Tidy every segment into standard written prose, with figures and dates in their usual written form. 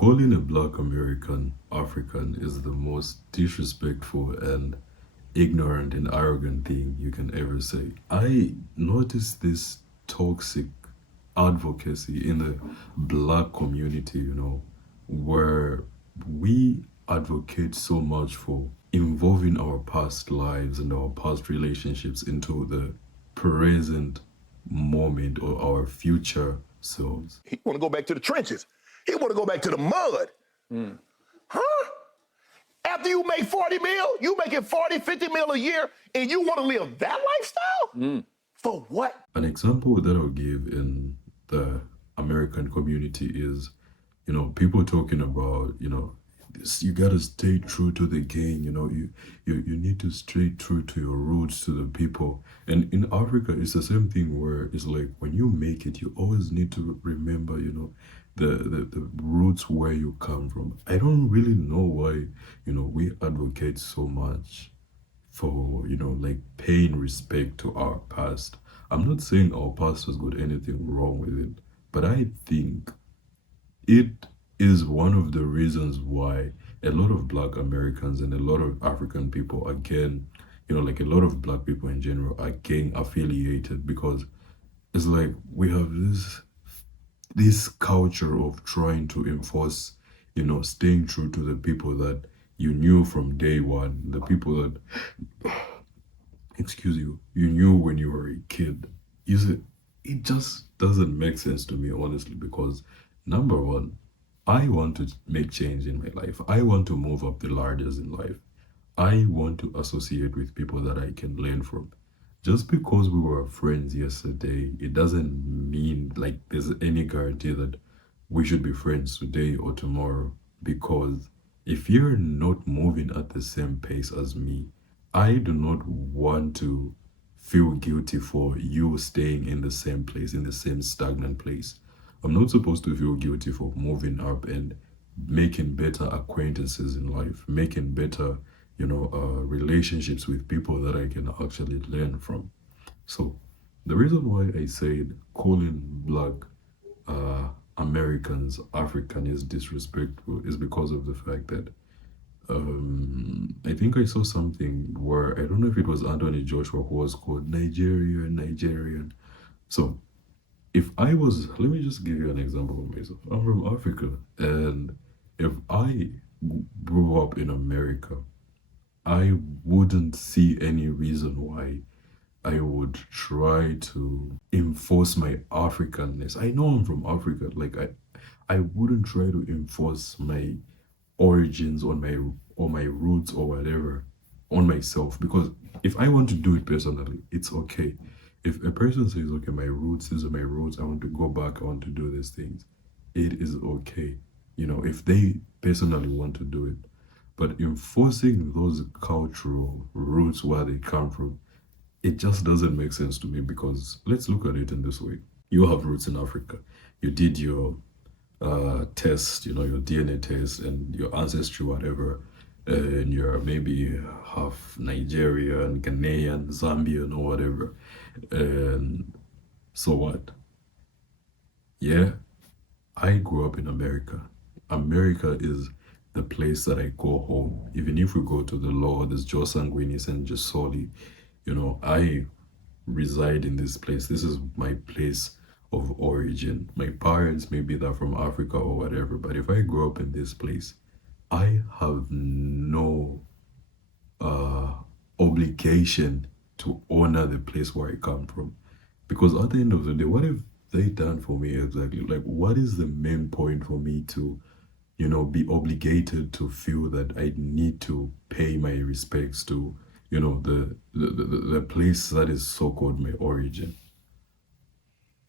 Calling a black American African is the most disrespectful and ignorant and arrogant thing you can ever say. I noticed this toxic advocacy in the black community, where we advocate so much for involving our past lives and our past relationships into the present moment or our future selves. He want to go back to the trenches. He want to go back to the mud. Huh? After you make 40 mil, you making 40, 50 mil a year, and you want to live that lifestyle? For what? An example that I'll give in the American community is, people talking about, this, you gotta stay true to the game, you need to stay true to your roots, to the people. And in Africa, it's the same thing where it's like when you make it, you always need to remember, the roots where you come from. I don't really know why, we advocate so much for like paying respect to our past. I'm not saying our past has got anything wrong with it, but I think it is one of the reasons why a lot of black Americans and a lot of African people again, like a lot of black people in general are gang affiliated, because it's like we have this culture of trying to enforce, staying true to the people that you knew from day one, the people that, excuse you knew when you were a kid. You see, it just doesn't make sense to me, honestly, because number one, I want to make change in my life. I want to move up the ladders in life. I want to associate with people that I can learn from. Just because we were friends yesterday, it doesn't mean like there's any guarantee that we should be friends today or tomorrow. Because if you're not moving at the same pace as me, I do not want to feel guilty for you staying in the same place, in the same stagnant place. I'm not supposed to feel guilty for moving up and making better acquaintances in life, making better, relationships with people that I can actually learn from. So the reason why I said calling black Americans African is disrespectful is because of the fact that I think I saw something where I don't know if it was Anthony Joshua who was called Nigerian. So if I was, let me just give you an example of myself. I'm from Africa, and if I grew up in America, I wouldn't see any reason why I would try to enforce my Africanness. I know I'm from Africa. Like I wouldn't try to enforce my origins on my roots or whatever on myself, because if I want to do it personally, it's okay. If a person says, okay, my roots, these are my roots, I want to go back, I want to do these things, it is okay. If they personally want to do it. But enforcing those cultural roots where they come from, it just doesn't make sense to me, because let's look at it in this way. You have roots in Africa. You did your test, your DNA test and your ancestry, whatever, and you're maybe half Nigerian, Ghanaian, Zambian, or whatever. And so what? Yeah, I grew up in America. America is the place that I call home. Even if we go to the law, there's Joe Sanguinis and Jasoli, I reside in this place. This is my place of origin. My parents, maybe they're from Africa or whatever, but if I grew up in this place, I have no obligation to honor the place where I come from. Because at the end of the day, what have they done for me exactly? Like, what is the main point for me to, be obligated to feel that I need to pay my respects to, the place that is so-called my origin?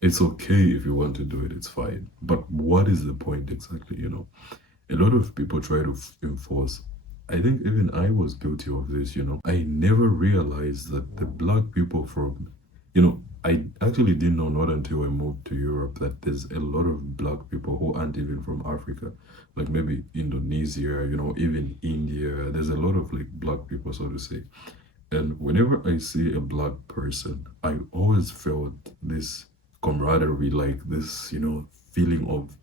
It's okay if you want to do it, it's fine. But what is the point exactly, A lot of people try to enforce. I think even I was guilty of this, I never realized that the black people from, I actually didn't know not until I moved to Europe that there's a lot of black people who aren't even from Africa, like maybe Indonesia, even India. There's a lot of like black people, so to say. And whenever I see a black person, I always felt this camaraderie, like this, feeling of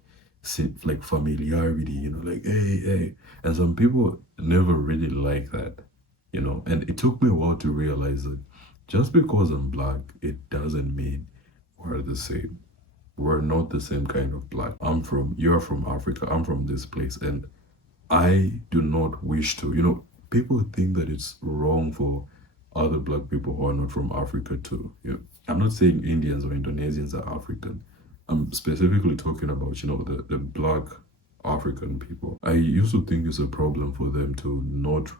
like familiarity, like hey. And some people never really like that, and it took me a while to realize that just because I'm black, it doesn't mean we're the same. We're not the same kind of black. You're from Africa, I'm from this place, and I do not wish to, people think that it's wrong for other black people who are not from Africa to, I'm not saying Indians or Indonesians are African. I'm specifically talking about, the black African people. I used to think it's a problem for them to not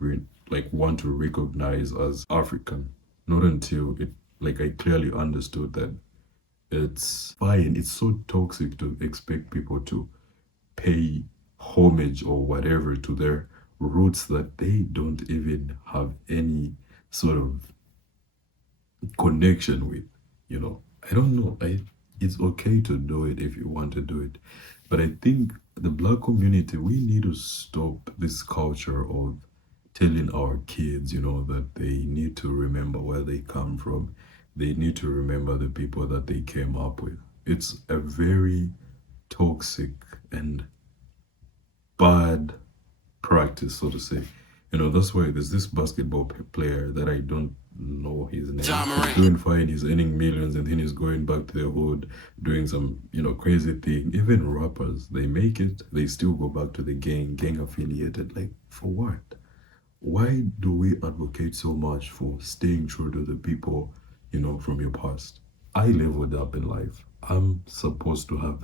want to recognize as African. Not until I clearly understood that it's fine. It's so toxic to expect people to pay homage or whatever to their roots that they don't even have any sort of connection with. I don't know. It's okay to do it if you want to do it, but I think the black community, we need to stop this culture of telling our kids, that they need to remember where they come from. They need to remember the people that they came up with. It's a very toxic and bad practice, so to say. That's why there's this basketball player that I don't know his name. He's doing fine, he's earning millions, and then he's going back to the hood, doing some, crazy thing. Even rappers, they make it, they still go back to the gang affiliated. Like, for what? Why do we advocate so much for staying true to the people, from your past? I leveled up in life. I'm supposed to have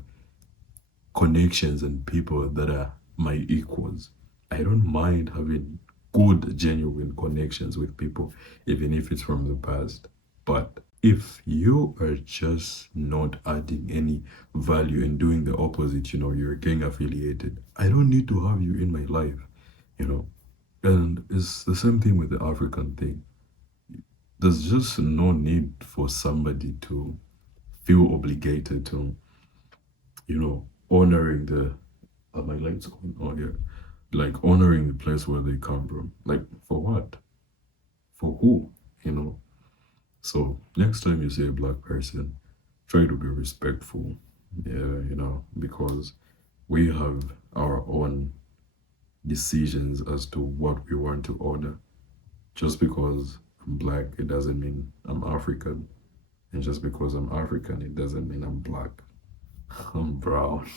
connections and people that are my equals. I don't mind having good, genuine connections with people, even if it's from the past. But if you are just not adding any value and doing the opposite, you're gang affiliated, I don't need to have you in my life, And it's the same thing with the African thing. There's just no need for somebody to feel obligated to, honoring my lights going on here. Like honoring the place where they come from. Like, for what? For who? So next time you see a black person, try to be respectful. Yeah, because we have our own decisions as to what we want to order. Just because I'm black, it doesn't mean I'm African. And just because I'm African, it doesn't mean I'm black. I'm brown.